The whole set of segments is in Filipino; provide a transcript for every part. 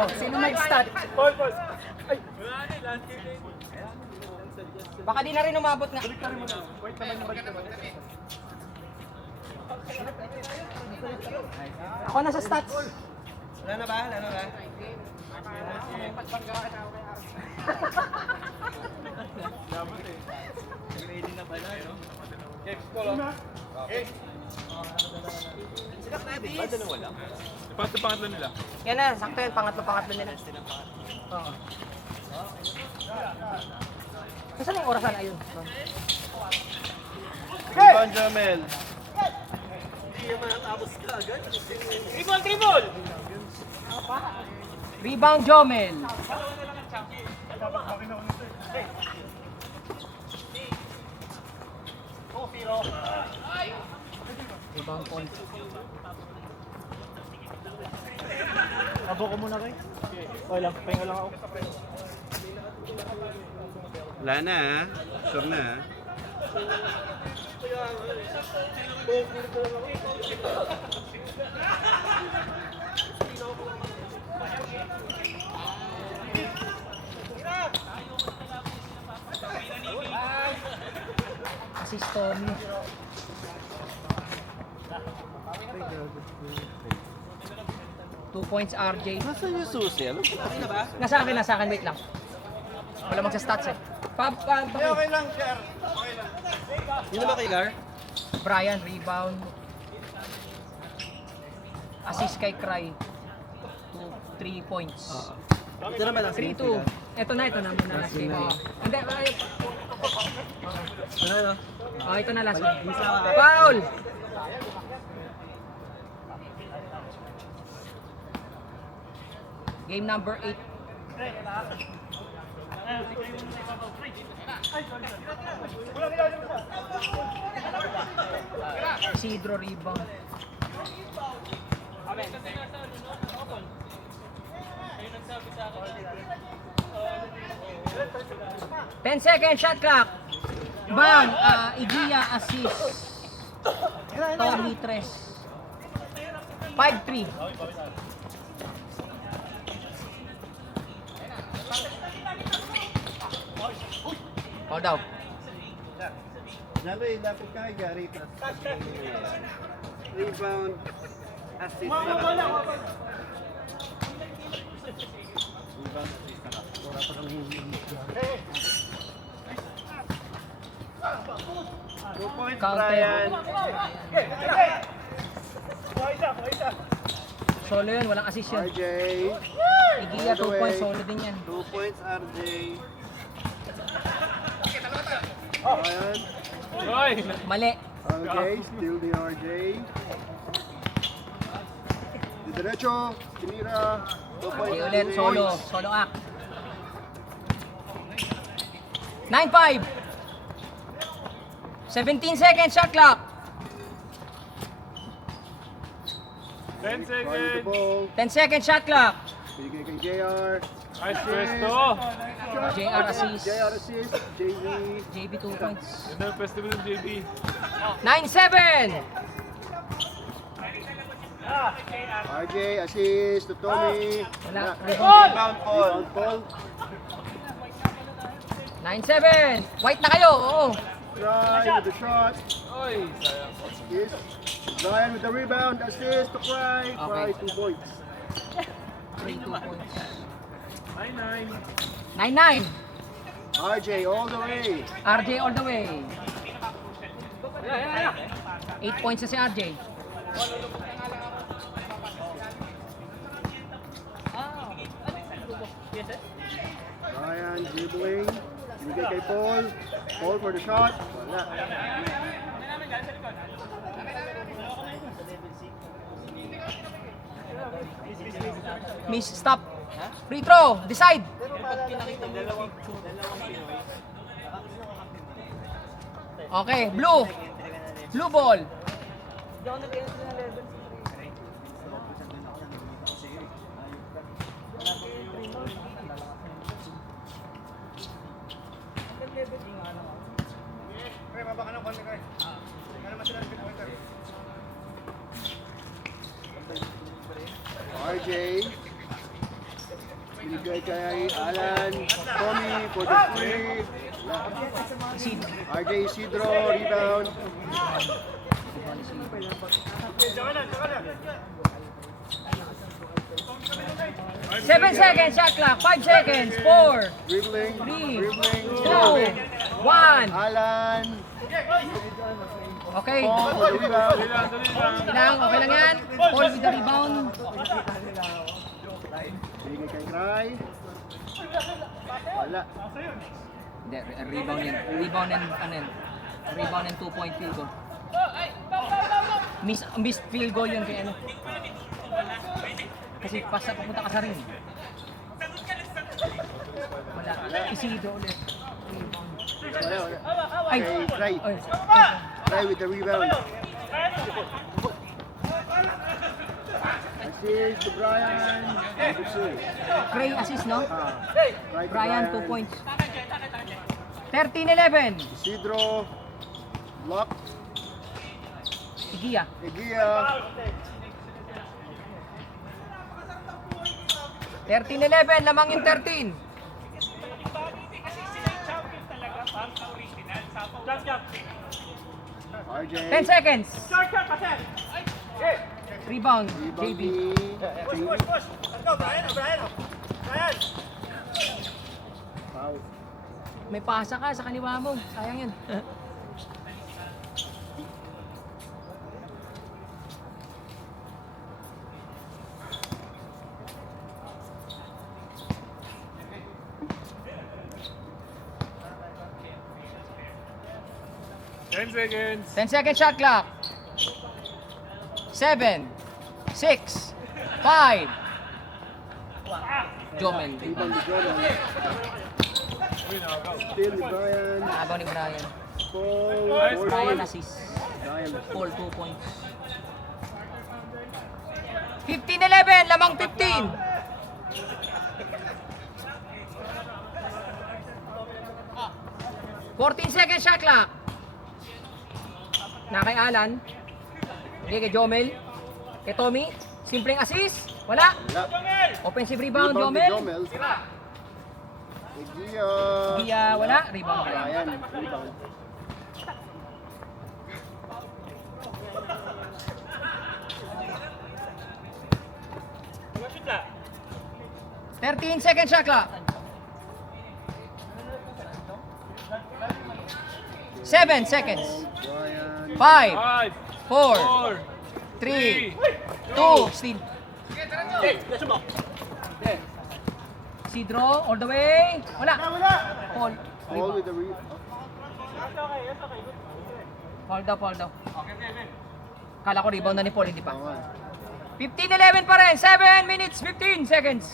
Oh, sino nag-start? Baka di na rin umabot nga. Ako na sa stats. Wala na ba? Wala na ba? Ready na pala, no? Okay. Ba't na wala? Pangatlo nila. Yan na, sakto yun. Pangatlo nila. Oo. Saan yung orasan? Ayun. Rebound, Jamel. Rebound, Jomel. Rebound point. Abo ko muna kayo. Okay lang, pahinga lang ako. Wala na ha? Sure na ha? Assist Tommy. Two points RJ. Nasaan yung susi? Alam ko na ba? Nasa akin. Wait lang. Wala magsa-stats eh. Okay lang, sir. Okay lang. Yun na ba kay Gar? Brian, rebound. Assist kay Cry. 3 points. Ito na ba lang 3-2. Ito na muna last game. Oh. Hindi, Ano no? oh, ito na last game. Foul! Game number 8. Isidro rebound. Ten seconds shot clock. Bang, Igia assist. Tommy Tres. 5-3. Hold out. Nabi, lapit ka kay Gary. Rebound. Assist na lang. Rebound, assist na lang. Wala pa kami yung 2 points, Counter. Brian. Solo yun, walang assist yun. RJ. Igia 2 points, solo din yan. 2 points, RJ. Brian. Hoy! Mali. RJ, still the RJ. Di derecho, tinira. 2 points, Di ulit, RJ. solo act. 9-5. 17 seconds shot clock. 10 Brian with the seconds! ball. 10 seconds shot clock. Binigay kay JR. Nice pwesto! JR assist. JR assist. JV. JB 2 points. Ganda yung pwesto mo ng JB. 9-7. RJ assist to Tommy. Wala. Rebound Paul. Rebound Paul. 9-7. White na kayo. Oo. Cry with the shot. Oy! Sayang. Yes. Brian with the rebound. Assist to Cry. Cry Okay. 2 points. 3-2 points. 9-9. 9-9. RJ all the way. RJ all the way. 8 points na si RJ. Brian dribbling. Binigay kay Paul. Paul for the shot. Wala. Miss, stop. Free throw. Decide. Okay, blue. Blue ball. RJ. Binigay kay Alan. Tommy for the three. Isidro. RJ Isidro, rebound. 7 seconds, shot clock. 5 seconds. 4, Dribbling, 3, dribbling, 2, 1. Alan. Okay. Paul for the rebound. Dali lang, dali lang. Ilang, okay lang yan. Paul with the rebound. Binigay kay Cry. Wala. Hindi, rebound yan. Rebound and, ano yan? Rebound and 2-point field goal. Missed field goal yun kay ano. Kasi pasa papunta ka sa ring. Wala. Isidro ulit. Rebound. Wala. Ay! Kay Cry. Ay! Cry with the rebound. Assist to Brian. Gray assist, no? Cry to Brian, 2 points. 13-11. Isidro. Block. Igia. Egia. 13-11. Lamang yung 13. RJ. 10 seconds. Rebound. JB. Foul. May pasa ka sa kaliwa mo. Sayang yun. Ten seconds. 10 second shot clock. 7, 6, 5. Jomel. Rebound to Jordan. Still ni Brian. Nabaw ni Brian. Paul. Brian assist. Brian. Paul 2 points. 15-11. Lamang 15. Fourteen seconds shot clock. Na kay Alan. Hindi kay Jomel. Kay Tommy. Simpleng assist. Wala. Wala. Offensive rebound, Rebound to Jomel. Jomel. Egia. Dia wala. Rebound Brian. Brian. Rebound. Thirteen seconds shot clock. 7 seconds. Brian. 5, Five, 4, four, 3, 2, steal. Sidro, all the way. Wala. Paul. Paul with the rebound. Paul daw. Kala ko rebound na ni Paul, hindi pa. Tama. 15-11 pa rin. 7 minutes, 15 seconds.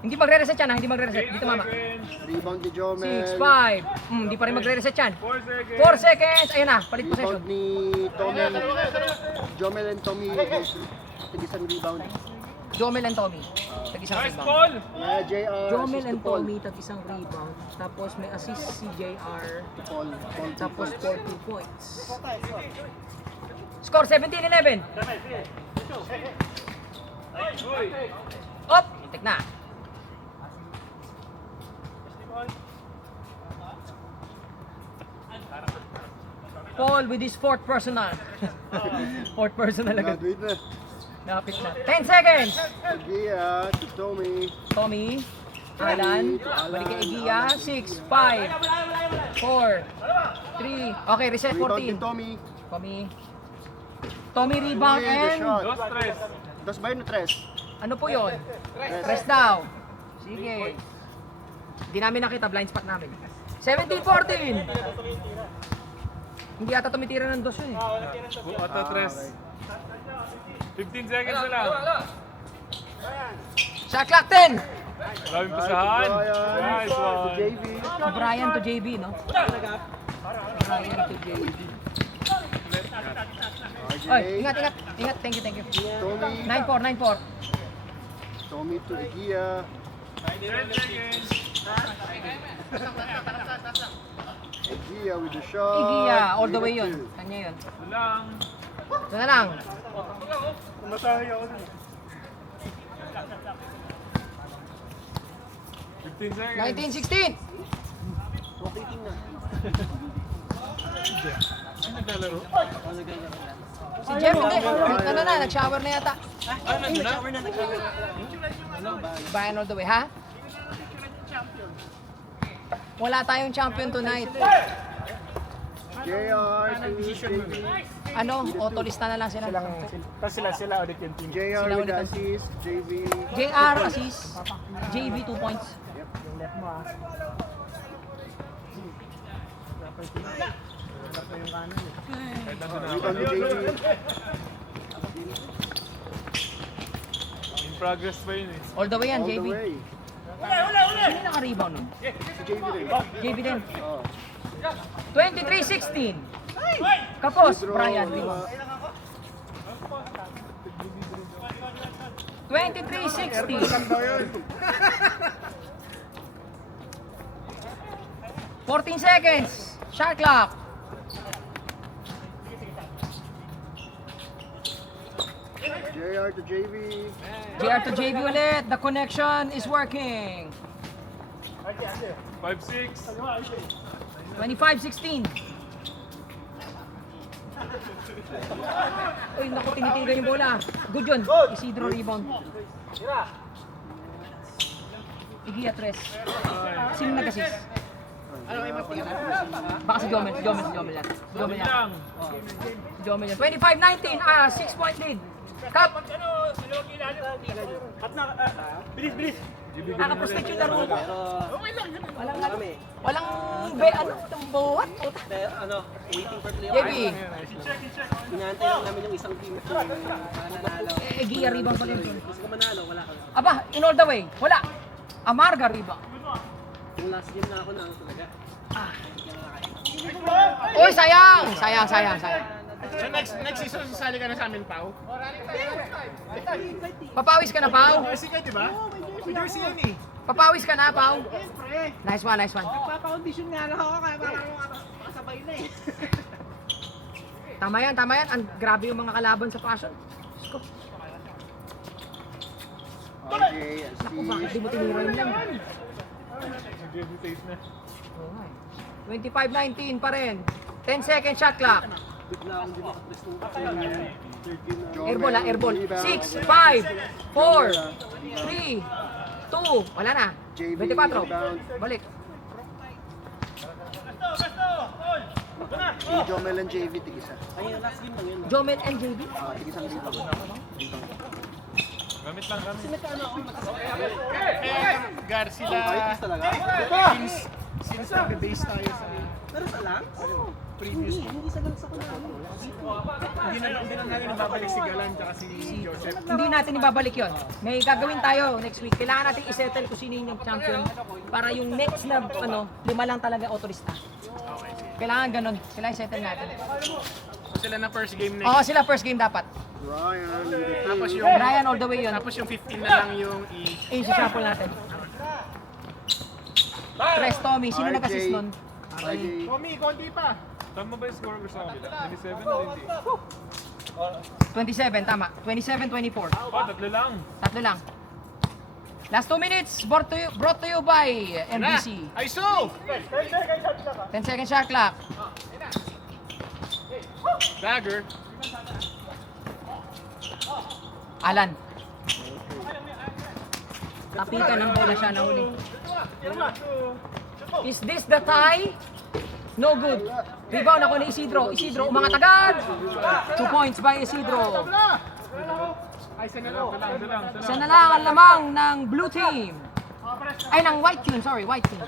Hindi magre-reset yan, ha? Hindi magre-reset. Dito mama. seconds. Rebound to Jomel. 6, 5. Hindi pa rin magre-reset yan. 4 seconds. 4 seconds. Ayun na, palit possession. Rebound ni Tommy. Jomel and Tommy. Tig-isang rebound. Jomel and Tommy. Tag-isang Nice, rebound. Paul. Yeah, JR. Jomel assist and to Paul. Tommy, tag-isang rebound. Tapos may assist si JR. To Paul. Paul. Tapos 42 points. Score 17-11. Uy. Op! Itik na. Paul with his fourth personal. Fourth personal agad. Graduate na. Napit na. 10 seconds. Egia to Tommy. Tommy. Alan. Balik kay Egia. 6, 5, 4, 3. Okay, reset Rebound 14. ni Tommy. Tommy rebound Tommy, the and... shot. Dos, tres. Dos ba yun na tres? Ano po yun? Press daw. Sige. Hindi namin nakita, blind spot namin. 17-14. Hindi ata tumitira ng dos yun eh. Ata tres. 15 seconds na lang. Shot clock 10. Maraming pasahan. Brian. Nice To one. JV. Brian to JB, no? Brian to JB. RJ. Oy, ingat. Thank you. Tommy. 9-4. Tommy to Egia. 10 seconds. Egia with the shot. Igia, all the way yun. Kanya yun. Lang. Ito na lang. Matahay ako dun. 15 seconds. 19-16. Rotating na. Ano naglalaro? Si Jeff hindi. Ano na, nag-shower na yata. Bayan all the way, ha? Wala tayong champion tonight. JR to JV. Ano, autolista na lang sila. Tapos sila ulit yung team. JR Sila with ulit ang- assist. JV. JR assist, JV 2 points. Rebound to JV. In progress pa yun eh. All the way yan, All the JV. way. Sino yung naka-rebound nun? Si JV rin. JV din. Oh. 23-16. Kapos, Draw, Brian. diba? 23-16. 14 seconds. Shot clock. JR to JV. JR to JV ulit. The connection is working. 5-6. 25-16. Uy, naku, tinitigan yung bola. Good yun. Isidro rebound. Igia tres. Sino nag-assist? Baka si Jomel. Si Jomel yan. Si Jomel yan. Lang. Si Jomel yan. 25-19. 6-point lead. Cup. Nakaprostect yung laro ko. Walang buhat. Waiting for playoff. JB. Inaantay lang namin yung isang team na nanalo. Igia rebound pa rin. Gusto ko manalo, wala ka. Aba, in all the way. Wala. Amarga rebound. Yung last game na ako na ako talaga. Uy, sayang! Sayang. So next season, sasali ka na sa amin, Pao? Papawis ka na, Pau. Jersey ka, di ba? May jersey yan eh. Papawis ka na, Pau. Nice one. Papa-audition nga lang ako, kaya parang makasabay na eh. Tama yan. Grabe yung mga kalaban sa passion. Diyos ko. RJ Naku, bakit assist. di mo tinira yun lang? Nag-hesitate na. 25-19 pa rin. 10 second shot clock. Bigla akong di makapress ng third game na. Airball. Rebound. 6, 5, 4, 3, 2. Wala na. JV 24. rebound. Balik. Si Jomel and JV tigisa. Ay, yung last game lang yun. Jomel and JB. Tigisang rebound. Gamit lang kami. Nagkaano ako Gar, sila... Fights talaga? Since nag-base tayo sa... Pero sa lang? Hindi sa lang sa kunano. Hindi na natin nababalik si Galan tsaka si Joseph. Hindi natin ibabalik yon. May gagawin tayo next week. Kailangan natin isettle kung sino yung champion para yung next na 5 lang talaga autolista. Kailangan ganun. Kailangan isettle natin. So sila na first game next. Oo, sila first game dapat. Ryan with a Tapos three. yung... Brian all the way yun. Tapos yung 15 na lang yung I-shuffle natin. Tres, Tommy. Sino RJ. nag-assist nun? RJ. Tommy, konti pa. Tama ba yung score ko sa kabila? 27 na hindi. 27, tama. 27-24. Oh, tatlo lang. Tatlo lang. Last 2 minutes, brought to you by MBC. Ay, so! 10 second shot clock. Dagger. Alan. Tapikan ng bola siya na huli. Is this the tie? No good. Rebound ako ni Isidro. Isidro, umangat agad. 2 points by Isidro. Ay, isa na lang. Isa na lang ang lamang ng blue team. Ay, ng white team. Sorry, white team.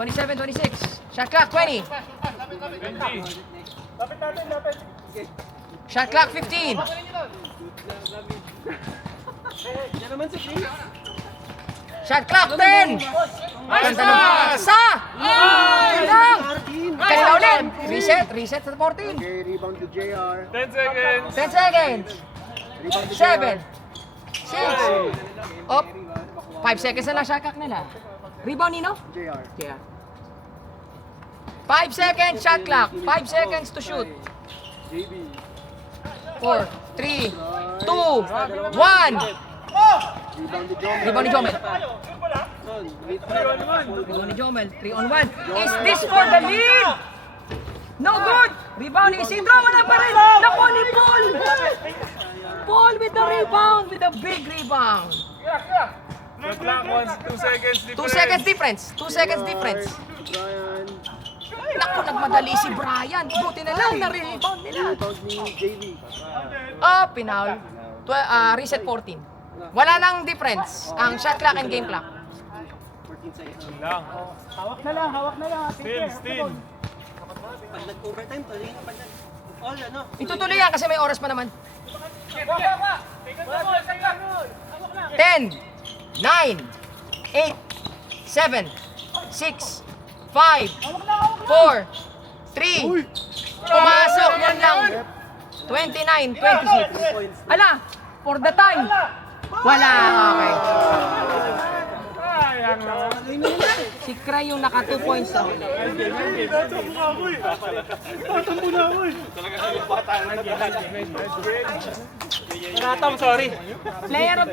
27-26. Shot clock, 20. 20. Shot clock, 15. Yan naman si Chris. Shot clock, 10. Sa! Lang! Kanina ulit. Reset sa 14. Okay, rebound to JR. 10 seconds. 10 seconds. Rebound to 7. JR. 6. Up. 5 seconds na lang shot clock nila. Rebound Nino? JR. Yeah. 5 seconds shot clock. 5 seconds to shoot. JB. 4, 3, 2, 1. Rebound to Jomel. Rebound ni Jomel. Rebound ni Jomel. 3 on 1. Is this for the lead? No good! Rebound ni Isidro. Wala pa rin. Naku ni Paul. Paul with the rebound. With a big rebound. Good luck, 2 seconds 2 seconds difference. 2 seconds difference. Brian. Naku, nagmadali si Brian. Buti na lang na rebound nila. Rebound ni JV. Pinaul. Reset 14. Wala nang difference. Ang shot clock and game clock. 14 seconds. Lang. Still. Pag nag-overtime, pag all ano. Itutuloy yan kasi may oras pa naman. 10, 9, 8, 7, 6, 5, 4, 3, pumasok yan lang. 29, 26. Ala, for the time. Wala, okay. Si Cray yung naka 2 points. Natam, sorry. Player of